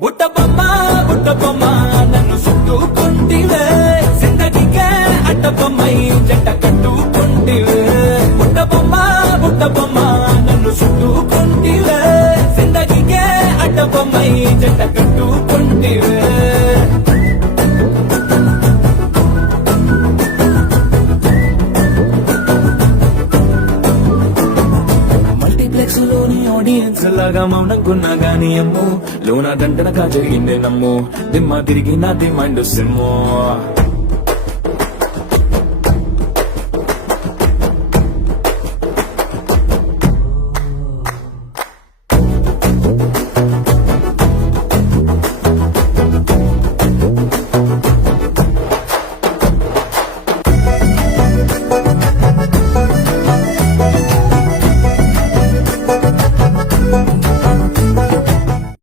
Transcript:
బుట్ట బొమ్మ నన్ను చుట్టుకుంటివే జిందగీకే అడ్డ బొమ్మై జంట కట్టుకుంటివే బుట్ట బొమ్మ నన్ను చుట్టుకుంటివే జిందగీకే అడ్డ బొమ్మై జంట కట్టుకుంటివే లోని ఆడియన్స్ లాగా మౌనంకున్నా గానీ అమ్మో లోన దండనగా జరిగిందే నమ్ము దిమ్మ తిరిగి నా దిమ్మండు సిమ్ము